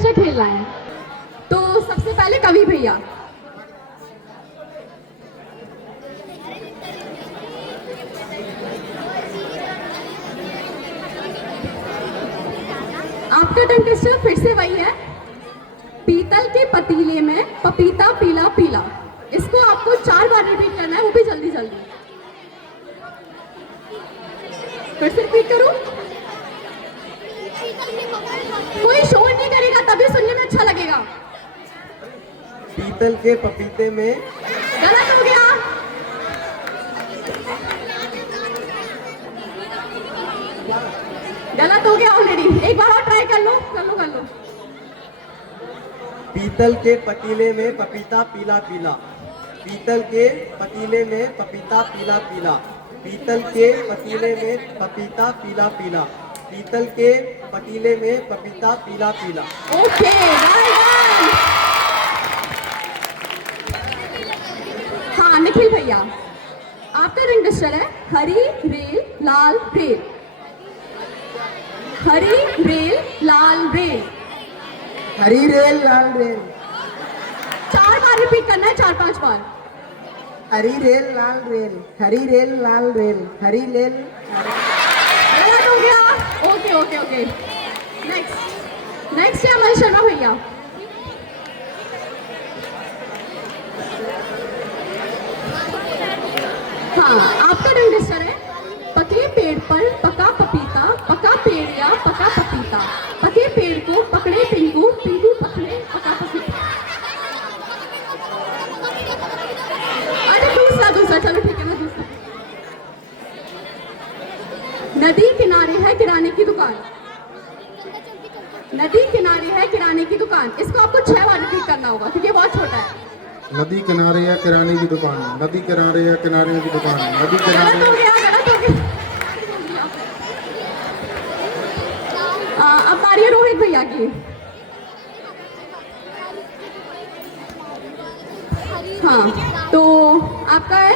Interested खेलना है। तो सबसे पहले कवि भैया। आपका टंग टेस्टर फिर से वही है। पीतल के पतीले में पपीता पीला पीला। इसको आपको 4 बार रिपीट करना है, वो भी जल्दी जल्दी। फिर से रिपीट करूं? कोई शोर नहीं करेगा तभी सुनने में अच्छा लगेगा। पीतल के पपीते में। गलत हो गया। गलत हो गया ऑलरेडी। एक बार और ट्राई कर लो कर लो कर लो। पीतल के पतीले में पपीता पीला पीला। पीतल के पतीले में पपीता पीला पीला। पीतल के पतीले में पपीता पीला पीला। पीतल के पतीले में पपीता पीला पीला। ओके हाँ निखिल भैया, आपका रिंग डिस्टर है हरी रेल लाल रेल। हरी रेल लाल रेल। हरी रेल लाल रेल। 4 बार रिपीट करना है, 4-5 बार। हरी रेल लाल रेल। हरी रेल लाल रेल। हरी रेल। गलत हो गया। Okay okay okay. नेक्स्ट है अमन शर्मा भैया। हाँ आपका रिंग डिस्टर है पके पेड़ पर पका पपीता। पका पेड़ या पका पपीता। पके पेड़ को पकड़े पिंकू। पिंकू पकड़े पका पपीता। अरे दूसरा चलो ठीक है ना दूसरा। नदी किनारे है किराने की दुकान। नदी किनारे है किराने की दुकान। इसको आपको 6 बार रिपीट करना होगा क्योंकि बहुत छोटा है। नदी किनारे या किराने की दुकान। नदी किनारे या किराने की दुकान। नदी किनारे। गलत हो गया गलत हो गया। अब बारी है रोहित भैया की। हाँ तो आपका है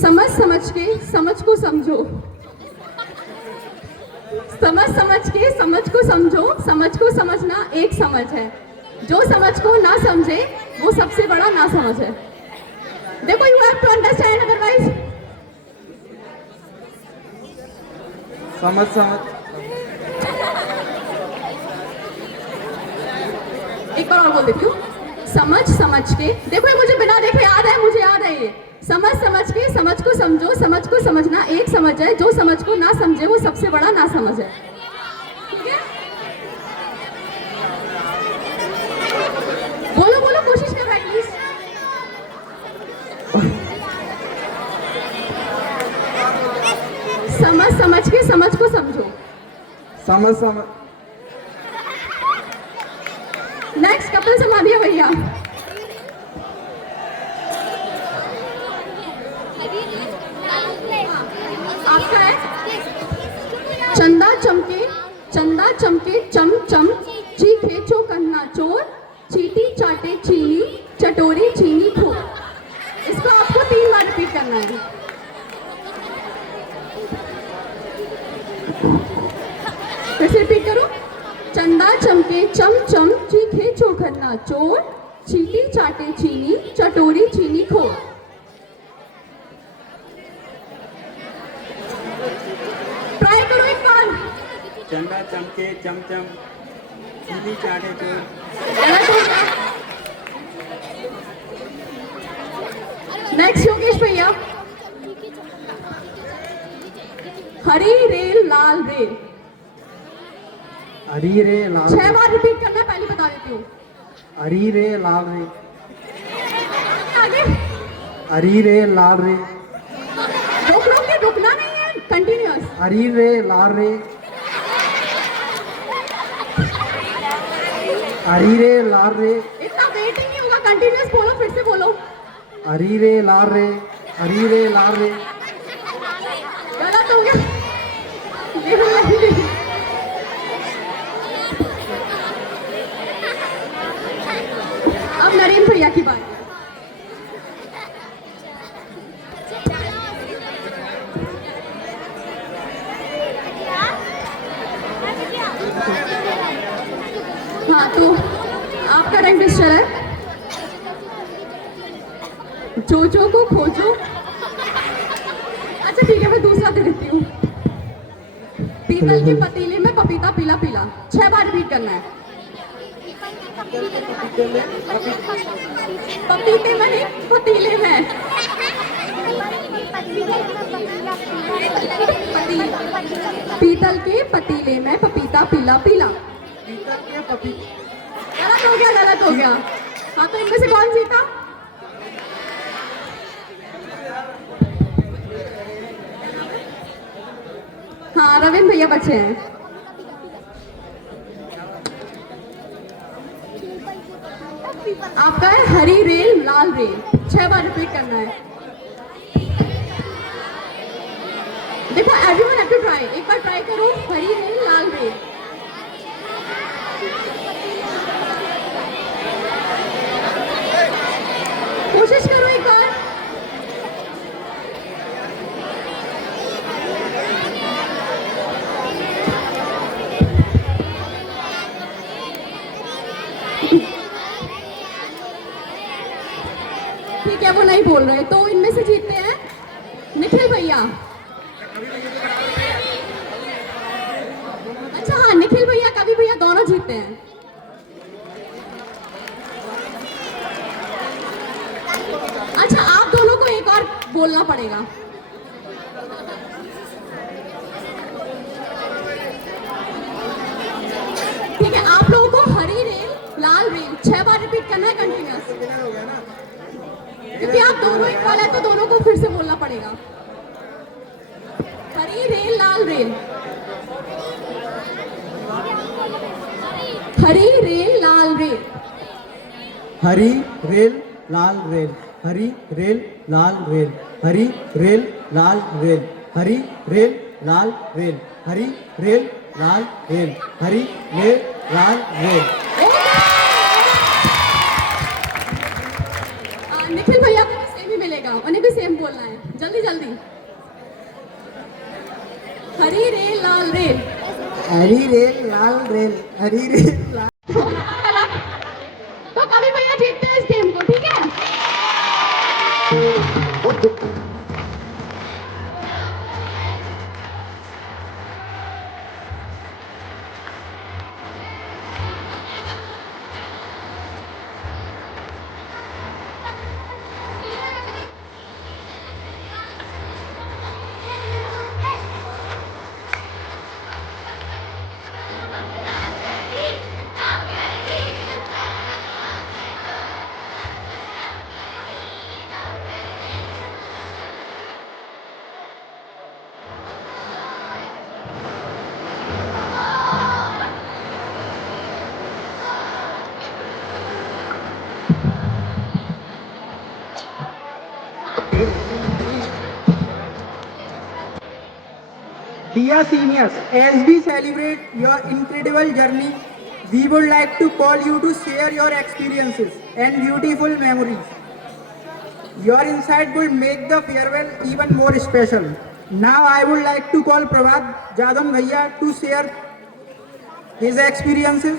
समझ के समझ को समझो। समझ के समझ को समझो। समझ को समझना एक समझ है। जो समझ को ना समझे वो सबसे बड़ा ना समझ है। देखो you have to understand otherwise. समझ एक बार और बोल देती हूँ। समझ के देखो ये मुझे बिना देखे याद है, मुझे याद है ये। समझ के समझ को समझो। समझ को समझना एक समझ है। जो समझ को ना समझे वो सबसे बड़ा ना समझ है। ठीक है बोलो बोलो कोशिश कर रहा है प्लीज। समझ के समझ को समझो। समझ। नेक्स्ट कपिल समाधिया भैया। आपका है चंदा चमके चम चम। चीखे चौकन्ना चोर। चीटी चाटे चीनी। चटोरी चीनी खो। इसको आपको 3 बार रिपीट करना है। फिर से रिपीट करो। चंदा चमके चम चम। चीखे चौकन्ना चोर। चीटी चाटे चीनी। चटोरी चीनी खो। ट्राई करो एक बार। चंदा चमके चमचम। चीनी चाटे चोर। नेक्स्ट योगेश भैया। हरी रेल लाल रेल। हरी रे लाल। 6 बार रिपीट करना है, पहले बता देती हूँ। हरी रे लाल रे। आगे हरी रे लाल रे। रुकना नहीं है, कंटिन्यूअस। हरी रे लाल रे। हरी रे लाल रे। इतना वेटिंग नहीं होगा, कंटिन्यूअस बोलो, फिर से बोलो। हरी रे लाल रे। हरी रे लाल रे। गलत हो गया। अब नरेंद्र भैया की बात। हाँ तो आपका टाइम वेस्ट चल रहा है। जो को खोजो। अच्छा ठीक है, मैं दूसरा दे देती हूँ। पीतल के पतीले में पपीता पीला पीला, 6 बार रिपीट करना है। पपीते में नहीं, पतीले में। पीतल के पतीले में पपीता पीला पीला। गलत हो गया, गलत हो गया। हाँ तो इनमें से कौन जीता? हाँ रविंद्र भैया बचे हैं। आपका है हरी रेल लाल रेल, 6 बार रिपीट करना है। देखो एवरीवन हैव टू ट्राई, एक बार ट्राई करो। हरी रेल लाल रेल। कोशिश करो एक बार। ठीक है, वो नहीं बोल रहे तो इनमें से जीतते हैं निखिल भैया। अच्छा हाँ, निखिल भैया कवि भैया दोनों जीतते हैं। अच्छा आप दोनों को एक और बोलना पड़ेगा। ठीक है, आप लोगों को हरी रेल लाल रेल 6 बार रिपीट करना है कंटिन्यूअस। क्योंकि आप दोनों इक्वल है तो दोनों को फिर से बोलना पड़ेगा। हरी रेल लाल रेल, हरी रेल लाल रेल, हरी रेल लाल रेल, हरी रेल लाल रेल, हरी रेल लाल रेल, हरी रेल लाल रेल, हरी रेल लाल रेल, हरी रेल लाल रेल। निखिल भैया को सेम ही मिलेगा, उन्हें भी सेम बोलना है। जल्दी जल्दी। हरी रेल लाल रेल, हरी रेल लाल रेल, हरी रेल लाल। तो कभी भैया जीतते हैं इस गेम को, ठीक है? Dear seniors, as we celebrate your incredible journey, we would like to call you to share your experiences and beautiful memories. Your insight will make the farewell even more special. Now I would like to call Prabhat Jadon Bhaiya to share his experiences.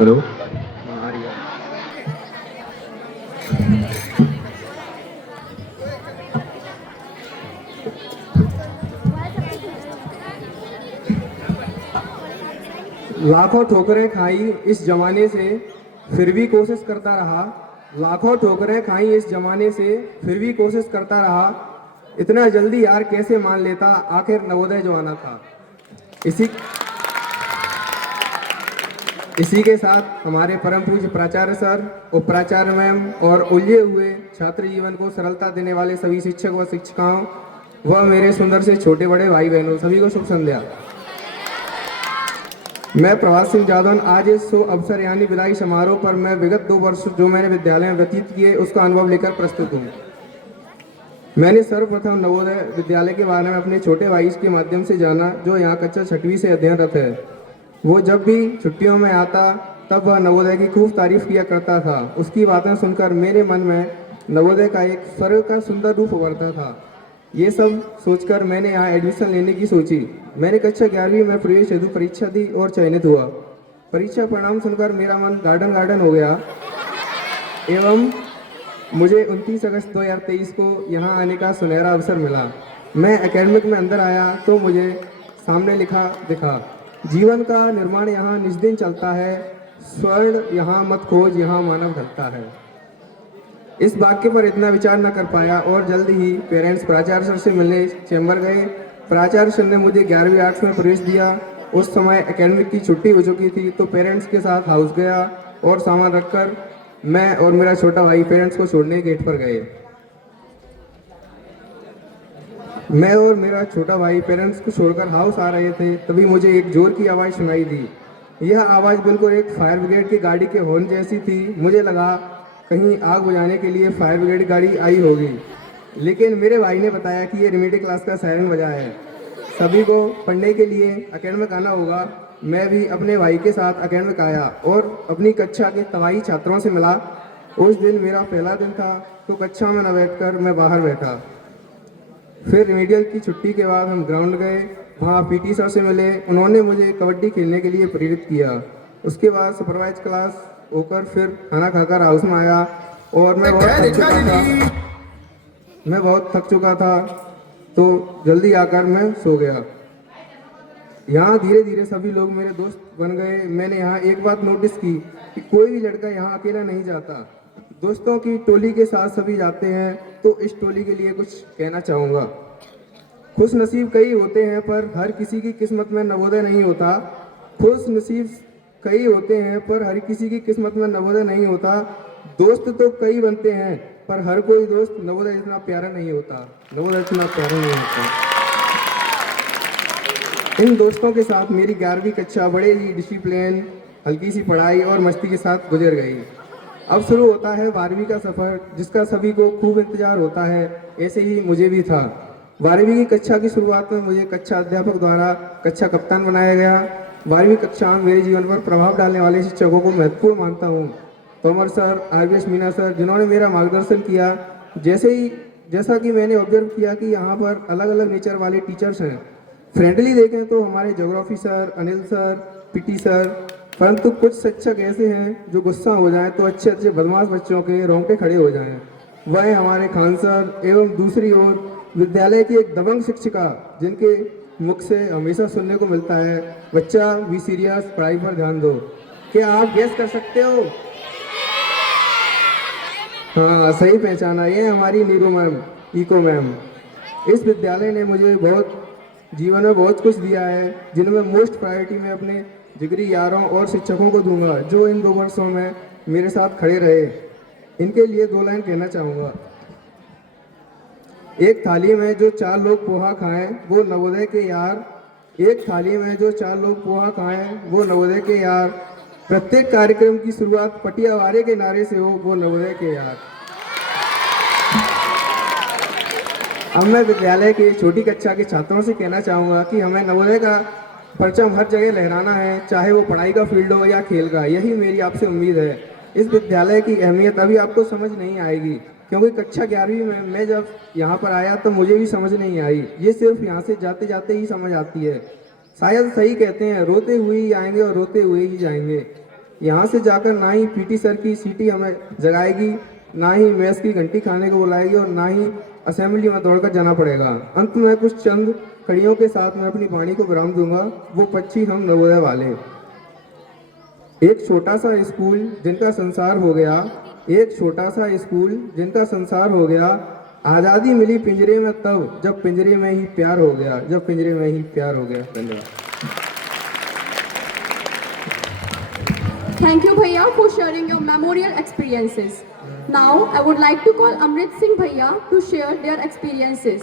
Hello. लाखों ठोकरें खाई इस जमाने से फिर भी कोशिश करता रहा। लाखों ठोकरें खाई इस जमाने से फिर भी कोशिश करता रहा। इतना जल्दी यार कैसे मान लेता, आखिर नवोदय जो आना था। इसी के साथ हमारे परम पूज्य प्राचार्य सर, उप प्राचार्य मैम और उलझे हुए छात्र जीवन को सरलता देने वाले सभी शिक्षक व शिक्षिकाओं व मेरे सुंदर से छोटे बड़े भाई बहनों, सभी को शुभ संध्या। मैं प्रभात सिंह जादौन आज इस शुभ अवसर यानी विदाई समारोह पर मैं विगत 2 वर्ष जो मैंने विद्यालय में व्यतीत किए उसका अनुभव लेकर प्रस्तुत हूँ। मैंने सर्वप्रथम नवोदय विद्यालय के बारे में अपने छोटे भाई के माध्यम से जाना जो यहाँ कक्षा 6वीं से अध्ययनरत है। वो जब भी छुट्टियों में आता तब वह नवोदय की खूब तारीफ किया करता था। उसकी बातें सुनकर मेरे मन में नवोदय का एक स्वर्ग का सुंदर रूप उभरता था। ये सब सोचकर मैंने यहाँ एडमिशन लेने की सोची। मैंने कक्षा 11वीं में प्रवेश हेतु परीक्षा दी और चयनित हुआ। परीक्षा परिणाम सुनकर मेरा मन गार्डन हो गया एवं मुझे 29 अगस्त 2023 को यहाँ आने का सुनहरा अवसर मिला। मैं एकेडमिक में अंदर आया तो मुझे सामने लिखा दिखा, जीवन का निर्माण यहाँ निज दिन चलता है, स्वर्ण यहाँ मत खोज, यहाँ मानव ढलता है। इस वाक्य पर इतना विचार न कर पाया और जल्द ही पेरेंट्स प्राचार्य सर से मिलने चैम्बर गए। प्राचार्य सर ने मुझे 11वीं आर्ट्स में प्रवेश दिया। उस समय एकेडमिक की छुट्टी हो चुकी थी तो पेरेंट्स के साथ हाउस गया और सामान रखकर मैं और मेरा छोटा भाई पेरेंट्स को छोड़ने गेट पर गए। मैं और मेरा छोटा भाई पेरेंट्स को छोड़कर हाउस आ रहे थे, तभी मुझे एक जोर की आवाज़ सुनाई दी। यह आवाज़ बिल्कुल एक फायर ब्रिगेड की गाड़ी के हॉर्न जैसी थी। मुझे लगा कहीं आग बुझाने के लिए फायर ब्रिगेड गाड़ी आई होगी, लेकिन मेरे भाई ने बताया कि ये रेमेडी क्लास का सायरन बजा है, सभी को पढ़ने के लिए एकेडमिक आना होगा। मैं भी अपने भाई के साथ एकेडमिक आया और अपनी कक्षा के तबाही छात्रों से मिला। उस दिन मेरा पहला दिन था तो कक्षा में न बैठकर मैं बाहर बैठा। फिर रेमेडियल की छुट्टी के बाद हम ग्राउंड गए, वहाँ पीटी सर से मिले। उन्होंने मुझे कबड्डी खेलने के लिए प्रेरित किया। उसके बाद सुपरवाइज क्लास होकर फिर खाना खाकर हाउस में आया और मैं बहुत थक चुका था तो जल्दी आकर मैं सो गया। यहाँ धीरे धीरे सभी लोग मेरे दोस्त बन गए। मैंने यहाँ एक बात नोटिस की कि कोई भी लड़का यहाँ अकेला नहीं जाता, दोस्तों की टोली के साथ सभी जाते हैं। तो इस टोली के लिए कुछ कहना चाहूँगा। खुश नसीब कई होते हैं पर हर किसी की किस्मत में नवोदय नहीं होता। खुश नसीब कई होते हैं पर हर किसी की किस्मत में नवोदय नहीं होता। दोस्त तो कई बनते हैं पर हर कोई दोस्त नवोदय इतना प्यारा नहीं होता, नवोदय इतना प्यारा नहीं होता। इन दोस्तों के साथ मेरी 11वीं कक्षा बड़े ही डिसिप्लिन, हल्की सी पढ़ाई और मस्ती के साथ गुजर गई। अब शुरू होता है 12वीं का सफ़र, जिसका सभी को खूब इंतजार होता है। ऐसे ही मुझे भी था। 12वीं की कक्षा की शुरुआत में मुझे कक्षा अध्यापक द्वारा कक्षा कप्तान बनाया गया। 12वीं कक्षा में मेरे जीवन पर प्रभाव डालने वाले शिक्षकों को महत्वपूर्ण मानता हूँ। Tomar sir, RBS Meena sir, जिन्होंने मेरा मार्गदर्शन किया। जैसा कि मैंने ऑब्जर्व किया कि यहाँ पर अलग अलग नेचर वाले टीचर्स हैं। फ्रेंडली देखें तो हमारे geography sir, Anil sir, PT sir, परंतु कुछ शिक्षक ऐसे हैं जो गुस्सा हो जाएं तो अच्छे अच्छे बदमाश बच्चों के रोंगटे खड़े हो जाएं। वह हमारे खान सर एवं दूसरी ओर विद्यालय की एक दबंग शिक्षिका जिनके मुख से हमेशा सुनने को मिलता है, बच्चा बी सीरियस, पढ़ाई पर ध्यान दो। क्या आप गेस कर सकते हो? हाँ, सही पहचाना, ये हमारी नीरू मैम, इको मैम। इस विद्यालय ने मुझे जीवन में बहुत कुछ दिया है, जिनमें मोस्ट प्रायोरिटी में अपने जिगरी यारों और शिक्षकों को दूंगा जो इन 2 वर्षों में मेरे साथ खड़े रहे। इनके लिए 2 लाइन कहना चाहूँगा। एक थाली में जो 4 लोग पोहा खाएं वो नवोदय के यार, एक थाली में जो 4 लोग पोहा खाएं वो नवोदय के यार, प्रत्येक कार्यक्रम की शुरुआत पटियावारे के नारे से हो वो नवोदय के यार। अब मैं विद्यालय के छोटी कक्षा के छात्रों से कहना चाहूँगा कि हमें नवोदय का परचम हर जगह लहराना है, चाहे वो पढ़ाई का फील्ड हो या खेल का। यही मेरी आपसे उम्मीद है। इस विद्यालय की अहमियत अभी आपको समझ नहीं आएगी, क्योंकि कक्षा 11वीं में मैं जब यहाँ पर आया तो मुझे भी समझ नहीं आई। ये सिर्फ यहाँ से जाते जाते ही समझ आती है। शायद सही कहते हैं, रोते हुए ही आएंगे और रोते हुए ही जाएंगे। यहाँ से जाकर ना ही PT सर की सीटी हमें जगाएगी, ना ही मैथ्स की घंटी खाने को बुलाएगी और ना ही असेंबली में दौड़कर जाना पड़ेगा। अंत में कुछ चंद कड़ियों के साथ मैं अपनी वाणी को विराम दूंगा। वो पक्षी हम नवोदय वाले। एक छोटा सा स्कूल जिनका संसार हो गया, एक छोटा सा स्कूल जिनका संसार हो गया। आज़ादी मिली पिंजरे में तब जब पिंजरे में ही प्यार हो गया, जब पिंजरे में ही प्यार हो गया। धन्यवाद। Thank you, Bhaiya, for sharing your memorial experiences. Now, I would like to call Amrit Singh Bhaiya to share their experiences.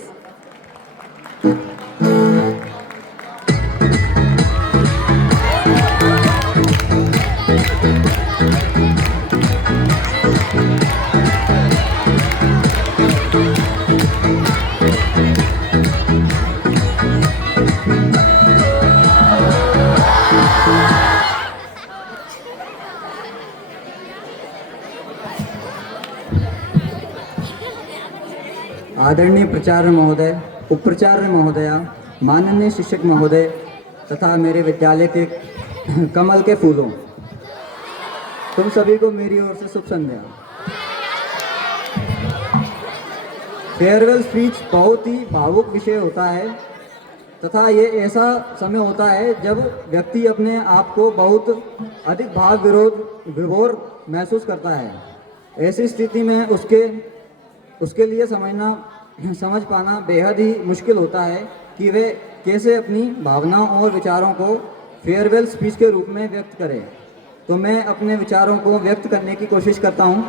आदरणीय प्राचार्य महोदय, उपप्राचार्य महोदया, माननीय शिक्षक महोदय तथा मेरे विद्यालय के कमल के फूलों, तुम सभी को मेरी ओर से शुभ संध्या। फेयरवेल स्पीच बहुत ही भावुक विषय होता है तथा ये ऐसा समय होता है जब व्यक्ति अपने आप को बहुत अधिक भाव विभोर महसूस करता है। ऐसी स्थिति में उसके लिए समझ पाना बेहद ही मुश्किल होता है कि वे कैसे अपनी भावनाओं और विचारों को फेयरवेल स्पीच के रूप में व्यक्त करें। तो मैं अपने विचारों को व्यक्त करने की कोशिश करता हूँ।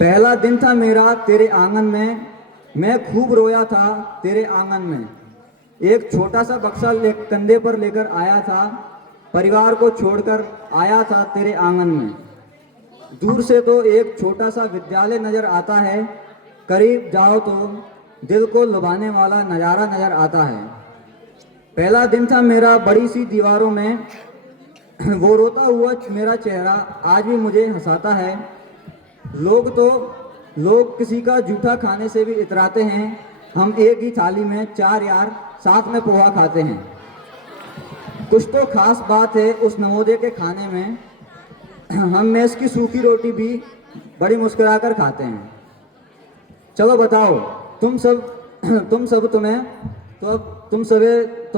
पहला दिन था मेरा तेरे आंगन में, मैं खूब रोया था तेरे आंगन में। एक छोटा सा बक्सा कंधे पर लेकर आया था, परिवार को छोड़कर आया था तेरे आंगन में। दूर से तो एक छोटा सा विद्यालय नजर आता है, करीब जाओ तो दिल को लुभाने वाला नज़ारा नजर आता है। पहला दिन था मेरा बड़ी सी दीवारों में, वो रोता हुआ मेरा चेहरा आज भी मुझे हंसाता है। लोग किसी का जूठा खाने से भी इतराते हैं, हम एक ही थाली में 4 यार साथ में पोहा खाते हैं। कुछ तो खास बात है उस नवोदय के खाने में, हम मेस की सूखी रोटी भी बड़ी मुस्कुराकर खाते हैं। चलो बताओ तुम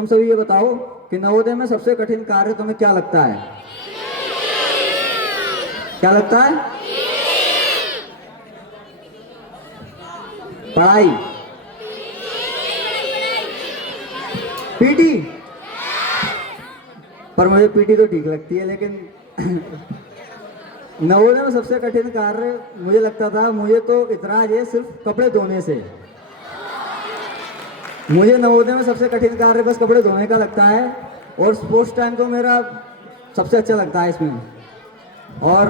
सभी ये बताओ कि नवोदय में सबसे कठिन कार्य तुम्हें क्या लगता है? क्या लगता है? पढ़ाई, पीटी। पर मुझे पीटी तो ठीक लगती है, लेकिन नवोदय में सबसे कठिन कार्य मुझे लगता था, मुझे तो इतराज है सिर्फ कपड़े धोने से। मुझे नवोदय में सबसे कठिन कार्य बस कपड़े धोने का लगता है, और स्पोर्ट्स टाइम तो मेरा सबसे अच्छा लगता है इसमें। और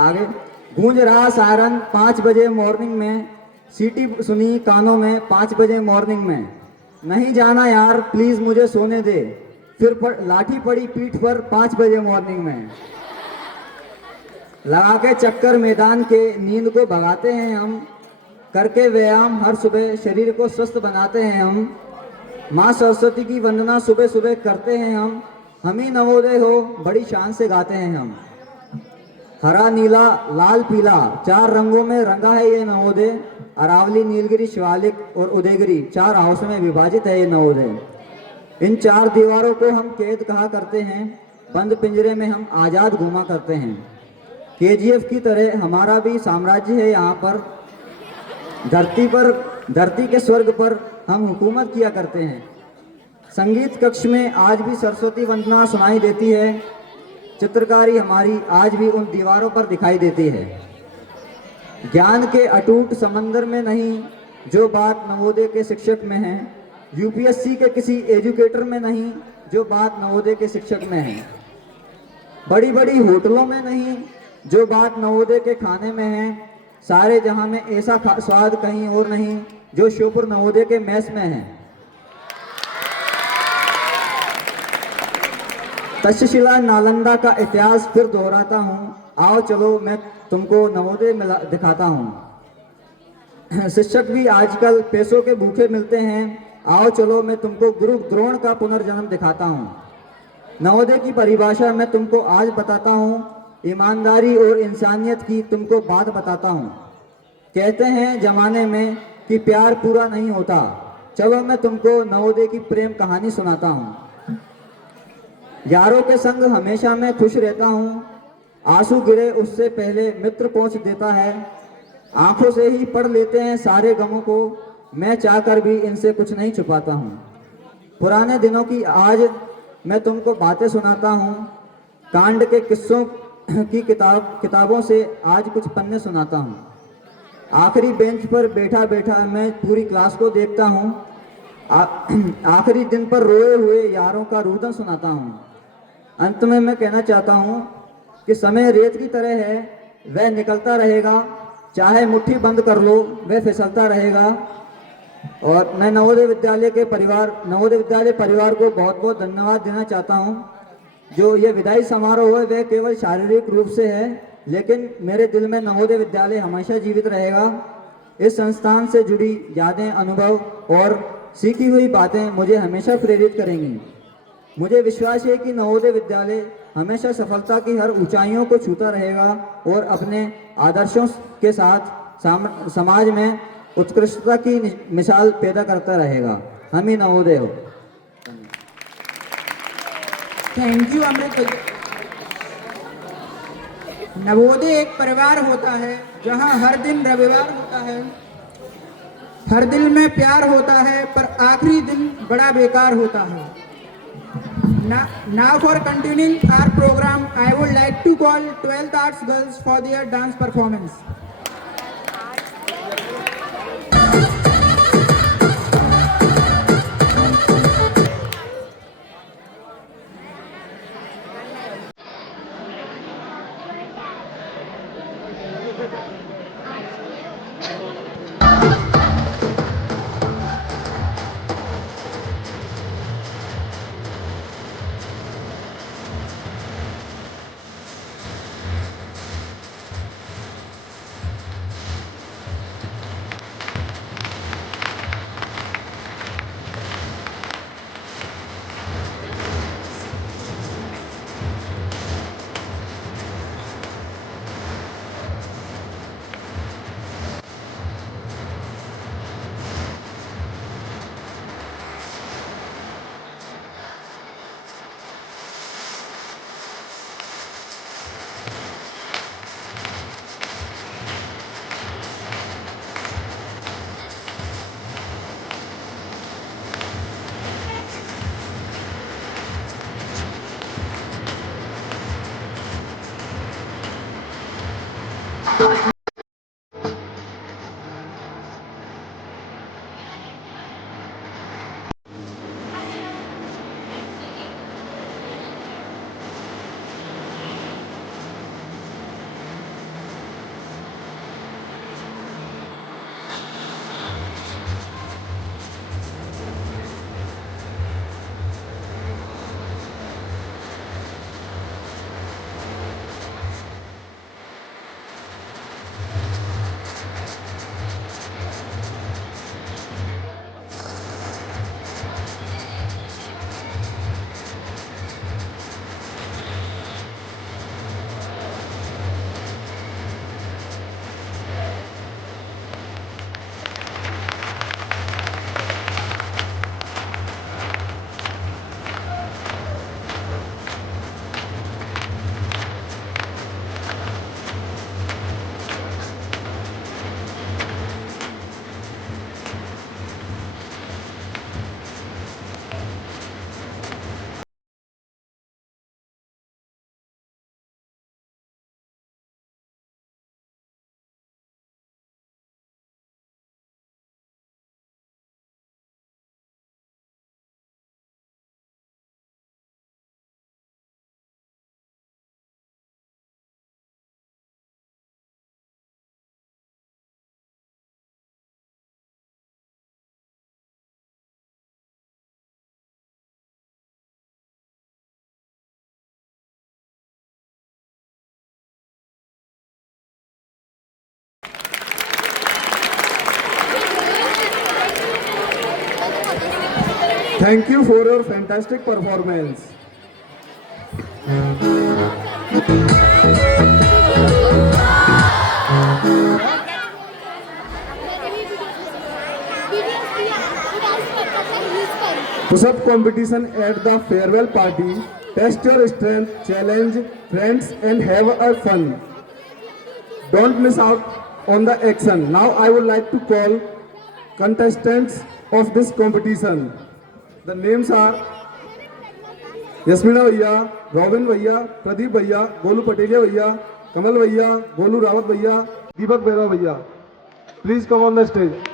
आगे गूंज रहा सायरन 5 बजे मॉर्निंग में, सीटी सुनी कानों में 5 बजे मॉर्निंग में। नहीं जाना यार प्लीज मुझे सोने दे, फिर लाठी पड़ी पीठ पर 5 बजे मॉर्निंग में। लगा के चक्कर मैदान के नींद को भगाते हैं हम, करके व्यायाम हर सुबह शरीर को स्वस्थ बनाते हैं हम। माँ सरस्वती की वंदना सुबह सुबह करते हैं हम ही नवोदय हो बड़ी शान से गाते हैं हम। हरा नीला लाल पीला 4 रंगों में रंगा है ये नवोदय, अरावली नीलगिरी शिवालिक और उदयगिरी 4 हाउस में विभाजित है ये नवोदय। इन 4 दीवारों को हम कैद कहा करते हैं, बंद पिंजरे में हम आजाद घूमा करते हैं। केजीएफ की तरह हमारा भी साम्राज्य है यहाँ पर, धरती के स्वर्ग पर हम हुकूमत किया करते हैं। संगीत कक्ष में आज भी सरस्वती वंदना सुनाई देती है, चित्रकारी हमारी आज भी उन दीवारों पर दिखाई देती है। ज्ञान के अटूट समंदर में नहीं जो बात नवोदय के शिक्षक में है, यूपीएससी के किसी एजुकेटर में नहीं जो बात नवोदय के शिक्षक में है। बड़ी बड़ी होटलों में नहीं जो बात नवोदय के खाने में है, सारे जहां में ऐसा स्वाद कहीं और नहीं जो श्योपुर नवोदय के मेस में है। तक्षशिला नालंदा का इतिहास फिर दोहराता हूँ, आओ चलो मैं तुमको नवोदय दिखाता हूँ। शिक्षक भी आजकल पैसों के भूखे मिलते हैं, आओ चलो मैं तुमको गुरु द्रोण का पुनर्जन्म दिखाता हूँ। नवोदय की परिभाषा मैं तुमको आज बताता हूँ, ईमानदारी और इंसानियत की तुमको बात बताता हूँ। कहते हैं जमाने में कि प्यार पूरा नहीं होता, चलो मैं तुमको नवोदय की प्रेम कहानी सुनाता हूँ। यारों के संग हमेशा मैं खुश रहता हूँ, आंसू गिरे उससे पहले मित्र पहुँच देता है। आंखों से ही पढ़ लेते हैं सारे गमों को, मैं चाहकर भी इनसे कुछ नहीं छुपाता हूँ। पुराने दिनों की आज मैं तुमको बातें सुनाता हूँ, कांड के किस्सों की किताबों से आज कुछ पन्ने सुनाता हूँ। आखिरी बेंच पर बैठा बैठा मैं पूरी क्लास को देखता हूँ, आखिरी दिन पर रोए हुए यारों का रुदन सुनाता हूँ। अंत में मैं कहना चाहता हूँ कि समय रेत की तरह है, वह निकलता रहेगा, चाहे मुट्ठी बंद कर लो वह फिसलता रहेगा। और मैं नवोदय विद्यालय परिवार को बहुत बहुत धन्यवाद देना चाहता हूँ। जो ये विदाई समारोह है वह केवल शारीरिक रूप से है, लेकिन मेरे दिल में नवोदय विद्यालय हमेशा जीवित रहेगा। इस संस्थान से जुड़ी यादें, अनुभव और सीखी हुई बातें मुझे हमेशा प्रेरित करेंगी। मुझे विश्वास है कि नवोदय विद्यालय हमेशा सफलता की हर ऊंचाइयों को छूता रहेगा और अपने आदर्शों के साथ समाज में उत्कृष्टता की मिसाल पैदा करता रहेगा। हम ही नवोदय हो। थैंक यू अमृत भैया। नवोदय एक परिवार होता है जहां हर दिन रविवार होता है, हर दिल में प्यार होता है, पर आखिरी दिन बड़ा बेकार होता है। Now for continuing our program, I would like to call 12th Arts girls for their dance performance. Thank you for your fantastic performance. Push-up competition at the farewell party. Test your strength, challenge friends and have a fun. Don't miss out on the action. Now I would like to call contestants of this competition. The names are Yasmina भैया, Robin भैया, Pradeep भैया, गोलू पटेलिया भैया, कमल भैया, गोलू रावत भैया, दीपक बेरा भैया. Please come on the stage.